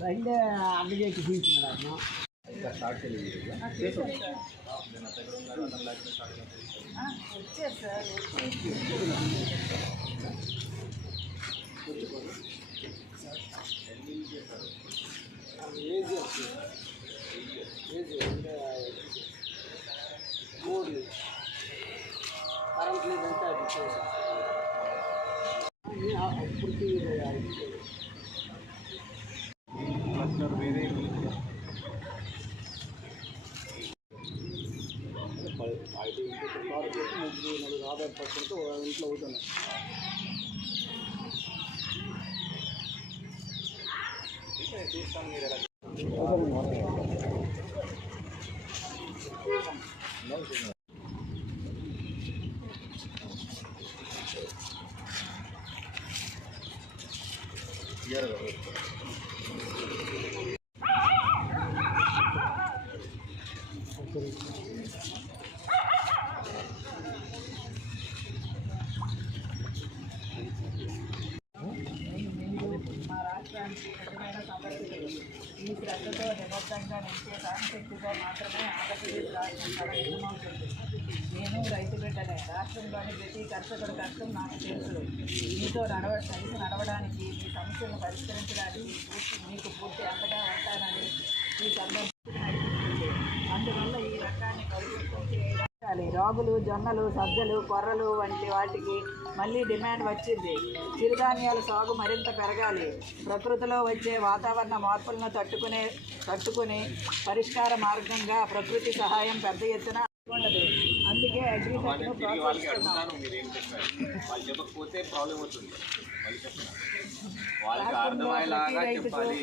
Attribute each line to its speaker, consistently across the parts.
Speaker 1: బండి అందజేసి తీసుకున్నాను
Speaker 2: వచ్చారు సార్
Speaker 1: ఏజ్ ఏజ్ అంటే మూడు కరెంట్ లేదంటే అది చేసాను అప్పటికి ఆధార్ పర్సెంట్ ఇంట్లో అవుతున్నాయి
Speaker 2: మా రాష్ట్రానికి నిజమైన ఈ శ్రద్ధతో నిబద్ధంగా నిలిచే సాంశక్తితో మాత్రమే ఆంధ్రప్రదేశ్ రాష్ట్రం సరళమవుతుంది నేను రైతు బిడ్డనే. రాష్ట్రంలోని ప్రతి కర్షకుడు కష్టం నాకు తెలుసు. మీతో నడవ కలిసి నడవడానికి మీ సమస్యలను పరిష్కరించడానికి పూర్తి మీకు పూర్తి అండగా ఉంటానని ఈ సందర్భంగా అందువల్ల ఈ రకాన్ని కలుగుతూ రాగులు జొన్నలు సజ్జలు కొర్రలు వంటి వాటికి మళ్ళీ డిమాండ్ వచ్చింది. చిరుధాన్యాల సాగు మరింత పెరగాలి. ప్రకృతిలో వచ్చే వాతావరణ మార్పులను తట్టుకునే తట్టుకుని పరిష్కార మార్గంగా ప్రకృతి సహాయం పెద్ద ఎత్తున ఉండదు. అందుకే అగ్రికల్చర్ను
Speaker 3: తిరిగి వాళ్ళకి
Speaker 2: ప్రోత్సహిస్తున్నాం
Speaker 3: అడుగుతాను మీరు ఏం చెప్పారు వాళ్ళు చెప్పకపోతే ప్రాబ్లం అవుతుంది వాళ్ళు చెప్పండి వాళ్ళకి అర్థమయ్యేలాగా చెప్పాలి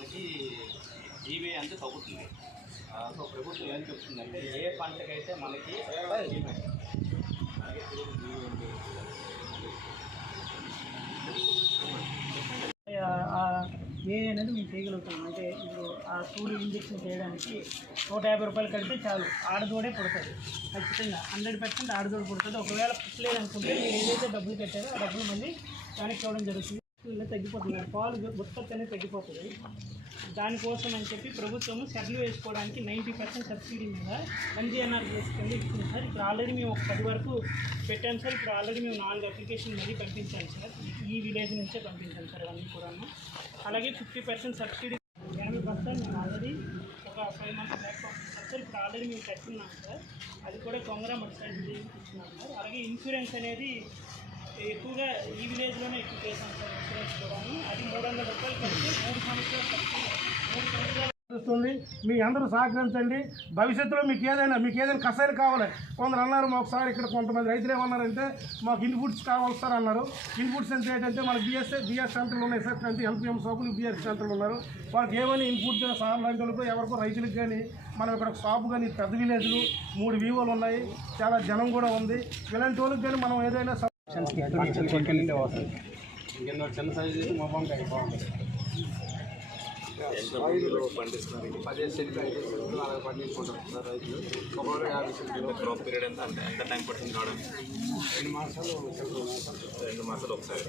Speaker 4: మనకి జీవీ అంతా తగ్గుతుంది. సో ప్రభుత్వం ఏం చెప్తుందంటే ఏ పంటకైతే మనకి
Speaker 1: ఏ అనేది మేము చేయగలుగుతాం అంటే ఇప్పుడు ఆ సూర్య ఇంజక్షన్ చేయడానికి నూట యాభై రూపాయలు కడితే చాలు. ఆడదోడే పుడుతుంది ఖచ్చితంగా హండ్రెడ్ పర్సెంట్ ఆడదోడు పుడుతుంది ఒకవేళ పుట్టలేదనుకుంటే మీరు ఏదైతే డబ్బులు కట్టారో ఆ డబ్బులు మళ్ళీ కనెక్ట్ ఇవ్వడం జరుగుతుంది. ఇలా తగ్గిపోతుంది. పాలు ఉత్పత్తి అనేది తగ్గిపోతుంది. దానికోసం అని చెప్పి ప్రభుత్వము సెర్లు వేసుకోవడానికి నైంటీ పర్సెంట్ సబ్సిడీ మీద ఎన్జిఎన్ఆర్ కింద ఇస్తుంది సార్. ఇప్పుడు ఆల్రెడీ మేము ఒక పది వరకు పెట్టాం సార్. ఇప్పుడు ఆల్రెడీ మేము నాలుగు అప్లికేషన్ మరీ పంపించాను సార్. ఈ విలేజ్ నుంచే పంపించాను సార్ అవన్నీ కూడాను. అలాగే ఫిఫ్టీ పర్సెంట్ సబ్సిడీ ఎనభై పర్సెంట్ మేము ఆల్రెడీ ఒక ఫైవ్ మంత్స్ బ్యాక్ పంపించాం సార్. ఇప్పుడు ఆల్రెడీ మేము కట్టున్నాం సార్. అది కూడా కొంగరా మొదటి సైడ్ సార్ అలాగే ఇన్సూరెన్స్ అనేది ఎక్కువగా ఈ విలేజ్లోనే ఎక్కువ చేశాను సార్ ఇన్సూరెన్స్ కూడాను. అది మూడు వందల రూపాయలు కట్టి మూడు సంవత్సరాలు కట్టి మూడు సంవత్సరాలు
Speaker 5: వస్తుంది. మీ అందరూ సహకరించండి. భవిష్యత్తులో మీకు ఏదైనా మీకు ఏదైనా కసాయిలు కావాలి. కొందరు అన్నారు మాకు ఇక్కడ కొంతమంది రైతులు ఏమన్నారంటే మాకు ఇన్పుట్స్ కావాలి సార్ అన్నారు. ఇన్పుట్స్ అంటే ఏంటంటే మన బిఎస్ఏ బిఎస్ సెంటర్లు ఉన్నాయి సార్ అంటే ఎన్పిఎం షాపులు బిఎస్ సెంటర్లు ఉన్నారు. వాళ్ళకి ఏమైనా ఇన్పుట్ సార్ లాంటి వాళ్ళకు ఎవరికో రైతులకు కానీ మనం ఇక్కడ షాపు కానీ పెద్ద విలేజ్లు మూడు వివోలు ఉన్నాయి. చాలా జనం కూడా ఉంది. ఇలాంటి వాళ్ళకి కానీ మనం ఏదైనా
Speaker 4: చిన్న సైజు చేసి మా వంకాయ బాగుంటుంది.
Speaker 3: భూమిలో పండిస్తున్నారు? పదిహేను సెంట్లు ఐదు సెంట్లు అలా పండించుకుంటారు సార్ రైతులు ఒక్కొక్కరు యాభై సెంట్లు క్రాప్ పీరియడ్ ఎంత? అంటే ఎంత టైం పడుతుంది రావడానికి రెండు మాసాలు రెండు మాసాలు. ఒకసారి.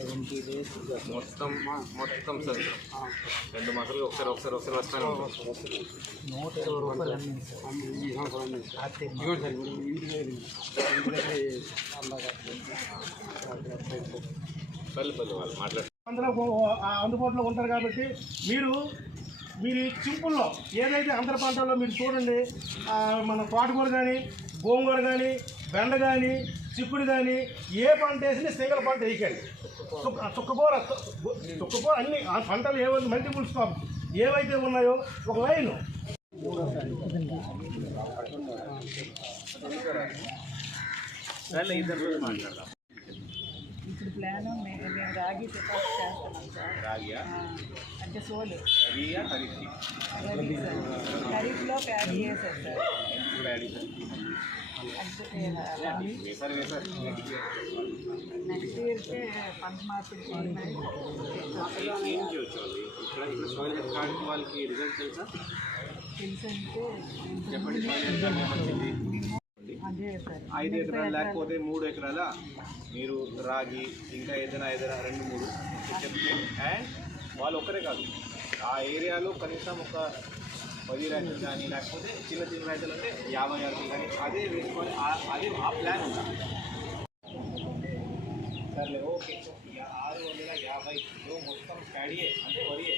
Speaker 3: మొత్తం మొత్తం సార్. రెండు మాసాలు ఒకసారి ఒకసారి ఒకసారి వస్తానే పల్లె పల్లె వాళ్ళు మాట్లాడుతున్నారు
Speaker 5: అందులో ఓ- ఆ అందుబాటులో ఉంటారు కాబట్టి మీరు మీరు సింపుల్లో ఏదైతే అంతర ప్రాంతాల్లో మీరు చూడండి మన తోటకూర కానీ గోంగూర కానీ బెండ కానీ చిక్కుడు కానీ ఏ పంట వేసినా సింగల్ పంట వేయకండి. చుక్క చుక్కకూర గు- చుక్కకూర అన్ని ఆ పంటలు ఏవైతే మల్టిపుల్ స్టాప్ ఏవైతే ఉన్నాయో ఒక లైన్.
Speaker 3: ఇద్దరు మాట్లాడదాం.
Speaker 2: ప్లాన్ మేము మేము రాగి సిఫార్సు చేస్తున్నాం సార్
Speaker 3: రాగియా
Speaker 2: ఆ, అంటే సోలు
Speaker 3: రవియా ఖరీఫ్కి
Speaker 2: రవి సార్ ఖరీఫ్లో ప్యాడీ వేసారు సార్
Speaker 3: ఇప్పుడు యాడ్ చేశారు.
Speaker 2: అంటే రవి
Speaker 3: వేశారు వేశారు
Speaker 2: నెక్స్ట్ ఇయర్కే పంట మార్పిడి చేయమని
Speaker 3: ఏం చేయొచ్చు వాళ్ళు ఇక్కడ ఇక్కడ సోయిల్ హెల్త్ కార్డ్కి వాళ్ళకి రిజల్ట్ తెలుసా
Speaker 2: తెలుసు అంటే
Speaker 3: చెప్పండి ఐదు ఎకరాలు లేకపోతే మూడు ఎకరాల మీరు రాగి ఇంకా ఏదైనా ఏదైనా రెండు మూడు చెప్తే అండ్ వాళ్ళు ఒక్కరే కాదు. ఆ ఏరియాలో కనీసం ఒక పది రైతులు కానీ లేకపోతే చిన్న చిన్న రైతులు అంటే యాభై అరవై కానీ అదే వేసుకొని అదే ఆ ప్లాన్ ఉండాలి సర్లే ఓకే. ఆరు వందల యాభైలో మొత్తం ప్యాడియే అంటే వరియే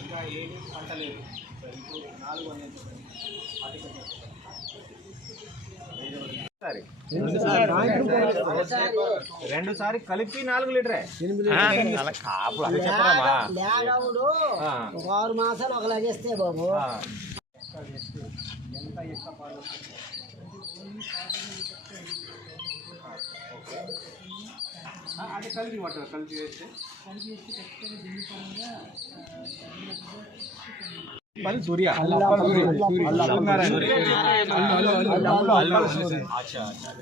Speaker 3: ఇంకా ఏమి పంట లేదు. సరే ఇప్పుడు నాలుగు వందలు అది సరే రెండు సారి కలిపి నాలుగు లీటరే. అలా కాపు అలా చెప్పరామా?
Speaker 6: ఆరు మాసాలు ఒక లగేస్తే బాబు.
Speaker 3: అదే కలిపి పట్టారు కలిపి వేస్తే. పని సూర్య అచ్చా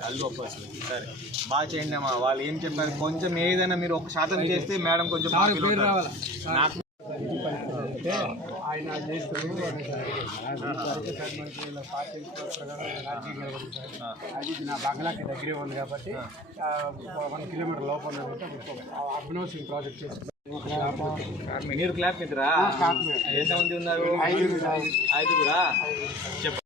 Speaker 3: అల్లు అప్పసు సరే బాగా చేయండి అమ్మా. వాళ్ళు ఏం చెప్పారు? కొంచెం ఏదైనా మీరు ఒక శాతం చేస్తే మేడం కొంచెం
Speaker 5: ఆయన చేస్తారు అది నా బంగ్లాకి దగ్గరే ఉంది కాబట్టి వన్ కిలోమీటర్ లోపల అర్బన్ హౌసింగ్ ప్రాజెక్ట్ చేసి
Speaker 3: మీరు క్లాప్ మిత్రా ఎంతమంది ఉన్నారు ఐదుగురా? చెప్పండి.